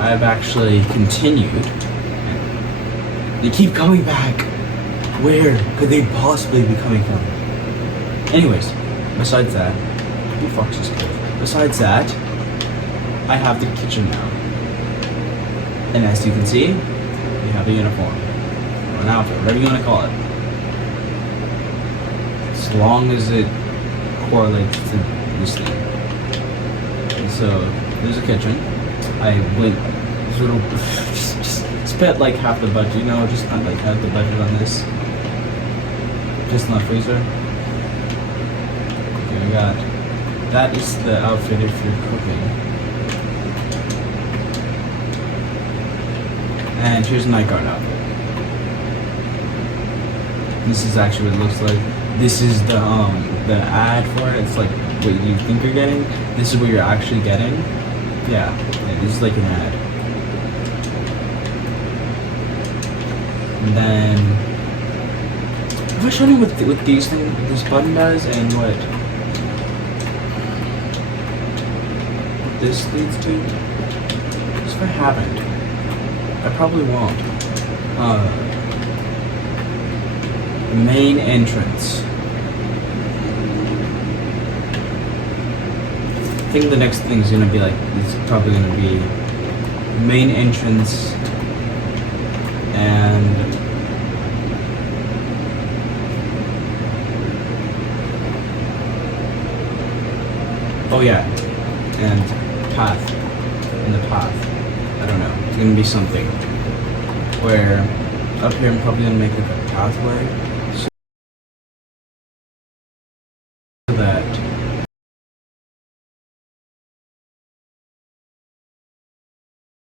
I've actually continued. They keep coming back. Where could they possibly be coming from? Anyways, besides that, who fucks this kid? Besides that, I have the kitchen now. And as you can see, we have a uniform. Or an outfit, whatever you want to call it. As long as it correlates to this thing. And so, there's a kitchen. I went little just spent like half the budget, you know, just not like half the budget on this. Just in the freezer. Okay, we got that is the outfit if you're cooking. And here's a night guard outfit. This is actually what it looks like. This is the ad for it. It's like what you think you're getting. This is what you're actually getting. Yeah, this is like an ad. And then have I shown you what these things, this button does, and what this leads to? Because if I haven't, I probably won't. Main entrance. I think the next thing is gonna be like, it's probably gonna be main entrance and oh yeah, and path. In the path. I don't know. It's gonna be something where up here I'm probably gonna make like a pathway.